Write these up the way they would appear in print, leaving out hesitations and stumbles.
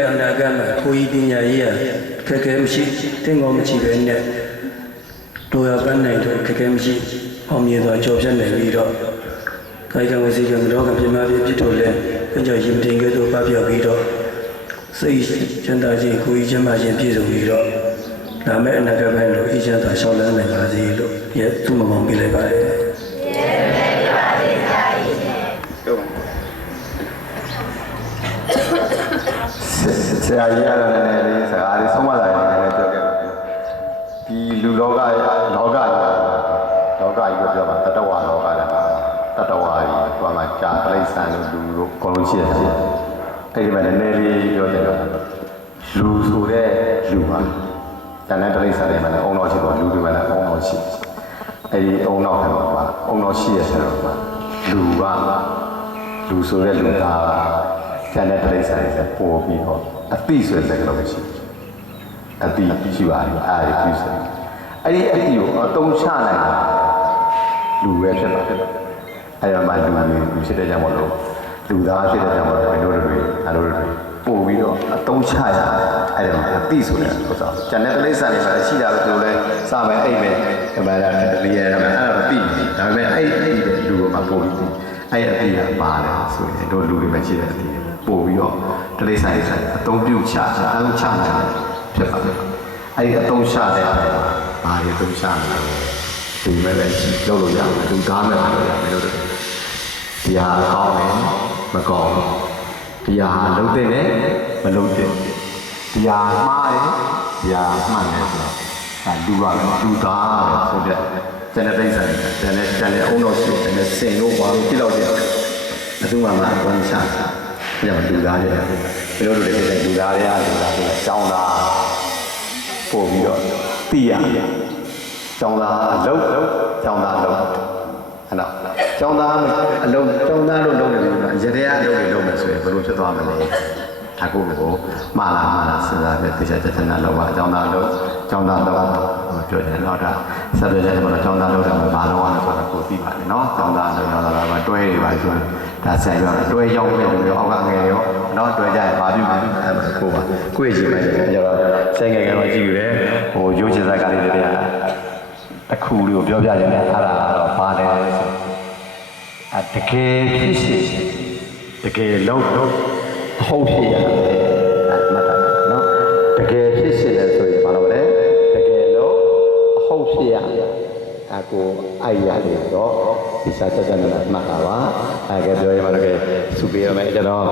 အနာဂတ်မှာကိုကြီးပညာရေးရခက်ခဲမရှိတင်းကောင်းမရှိပဲနဲ့တို့ရပန်းနိုင်တော့ခက်ခဲမရှိအောင်မြင်စွာကြော်ဖြတ်နိုင်ပြီးတော့ကာယကံဝစီကံတော့ကပြမပြဖြစ်တော့လဲအကြောင်းရင်တင်ကဲ့သို့ပပြပြီးတော့စိတ်ချမ်းသာခြင်းကိုကြီးချမ်းသာခြင်းပြည့်စုံပြီးတော့ဒါမဲ့အနာဂတ်ပိုင်းလို့အေးချမ်းသာရှောင်းလန်းနိုင်ပါစေလို့ရဲ့သူ့မမောင်ပြလိုက်ပါတယ်ဆရာကြီးကတော့လည်းလေးစကားလေးဆုံးမလာရင်လည်းပြောခဲ့ပါဒီလူလောကကြီးကိုပြောပါတတဝါလောကလည်းတတဝါကြီးသွားမှကြာတိရစ္ဆာန်တို့လူတို့အကုန်လုံးရှိတယ်အဲ့ဒီမှာလည်းနည်းလေးပြောတယ်တော့လူဆိုတဲ့လူပါတန်တဲ့တိရစ္ဆာန်တွေမှာလည်းအုံတော်ရှိတော့လူတွေမှာလည်းအုံတော်ရှိအဲ့ဒီအုံတော်ကတော့အုံတော်ရှိရဆိုတော့လူကလူဆိုတဲ့လူသားကျန်တဲ့တိရစ္ဆာန်တွေပေါ်ပြီးတော့အတိဆိုတဲ့ကတော့မရှိအတိရှိပါတယ်အားရပြုစတယ်အဲ့ဒီအတိကိုအတုံးချနိုင်တာလူပဲဖြစ်မှာအဲ့တော့မှလူဖြစ်တဲ့ကြောင့်မလို့လူသားဖြစ်တဲ့ကြောင့်မလို့ဘယ်လိုတွေပို့ပြီးတော့အတုံးချရအဲ့ဒါမှအတိဆိုတဲ့ဥစ္စာကျန်တဲ့တိရစ္ဆာန်တွေမှာရှိတာပဲသူလည်းစမယ်အိတ်မယ်ဒီမှာလည်းဒီရမယ်အဲ့ဒါသိဒါပေမဲ့အဲ့လူကမှပို့ပြီးအဲ့အတိကပါတယ်ဆိုရင်တို့လူတွေပဲရှိတဲ့အတိပို့ပြီးတော့တိရစ္ဆာန်တွေအတုံးပြုတ်ချနိုင်ဖြစ်ပါတယ်အဲ့ဒီအတုံးချတဲ့ဘာတွေအတုံးချလဲဒီမဲ့ပဲလုပ်လို့ရတယ်လူသားမဲ့လုပ်ရတယ်လို့ဒီဟာကောင်းတယ်မကောင်းဒီဟာလုံးတဲ့နဲ့မလုံးတဲ့ဒီဟာမှားတယ်ဒီဟာမှန်တယ်ဆိုတော့အဲလူကလူသားပဲဆိုတဲ့ကျန်တဲ့တိရစ္ဆာန်တွေကျန်တဲ့အုံတော်ရှိတဲ့စင်လို့ဘာလို့ပြစ်လောက်တယ်အတူမှအကုန်ချတယ်ဒါကြောင့်လူသားတွေဘယ်လိုလုပ်လဲလူသားတွေကလူသားဆိုတောင်းတာပို့ပြီးတော့သိရကျောင်းသားအလုပ်ကျောင်းသားအလုပ်အဲ့တော့ကျောင်းသားအလုပ်ကျောင်းသားလို့လုပ်တယ်လို့ရတဲ့အလုပ်တွေလုပ်မယ်ဆိုရင်ဘယ်လိုဖြစ်သွားမလဲအခုကိုမှားလားစဉ်းစားပြီးတရားချက်နဲ့လောက်ပါကျောင်းသားအလုပ်ကျောင်းသားတော့ပြောတယ်တော့ဒါဆက်ပြတဲ့မှာကျောင်းသားလုပ်တယ်ဘာလို့လဲဆိုတော့ကိုသိပါတယ်နော်ကျောင်းသားအလုပ်တော့ဒါတွဲတွေပါဆိုဒါဆက်ရောတွဲရောက်နေတယ်အောက်ကငယ်ရောနော်တွဲကြရင်ဘာပြုလဲအဲ့မှာကိုပါကိုယ့်ရဲ့ကြီးလိုက်တယ်ကျတော့ဆက်ငယ်ကတော့ကြည့်ယူတယ်ဟိုရိုးချင်စားကလေးတွေကအခုလေးကိုပြောပြရင်လည်းအဲ့ဒါတော့ဘာလဲတကယ်ဖြစ်စီတကယ်လုံးဟုတ်ဖြစ်ရတယ်မှတ်တာနော်တကယ်ဖြစ်စီလဲဆိုရင်ဘာလို့လဲတကယ်လုံးဟုတ်ဖြစ်ရတယ်အကိုအိုက်ရတယ်တော့ဒီစာချက်နဲ့မှတ်တာပါအဲ့ကပြောရမှာလည်းစုပေးရမယ်ကျွန်တော်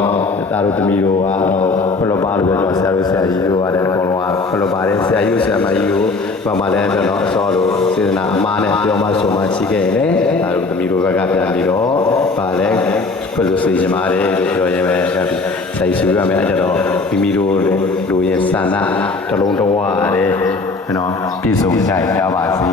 တာတို့သမီးတို့ကတော့ဖလောပါလို့ပြောဆရာတို့ဆရာကြီးတို့ကလည်းအကုန်လုံးကဖလောပါတဲ့ဆရာကြီးဆရာမကြီးကိုမှလည်းကျွန်တော်အစောလို့စေတနာအမားနဲ့ပြောမှဆိုမှရှိခဲ့ရင်လည်းတာတို့သမီးတို့ဘက်ကပြန်ပြီးတော့ဗာလဲဖလောစေချင်ပါတယ်လို့ပြောရင်ပဲဆိုင်စုရမယ်အဲ့ကြတော့မိမိတို့လူရဲ့ဆန္ဒတလုံးတဝရတယ်နော်ပြည့်စုံကြရပါစေ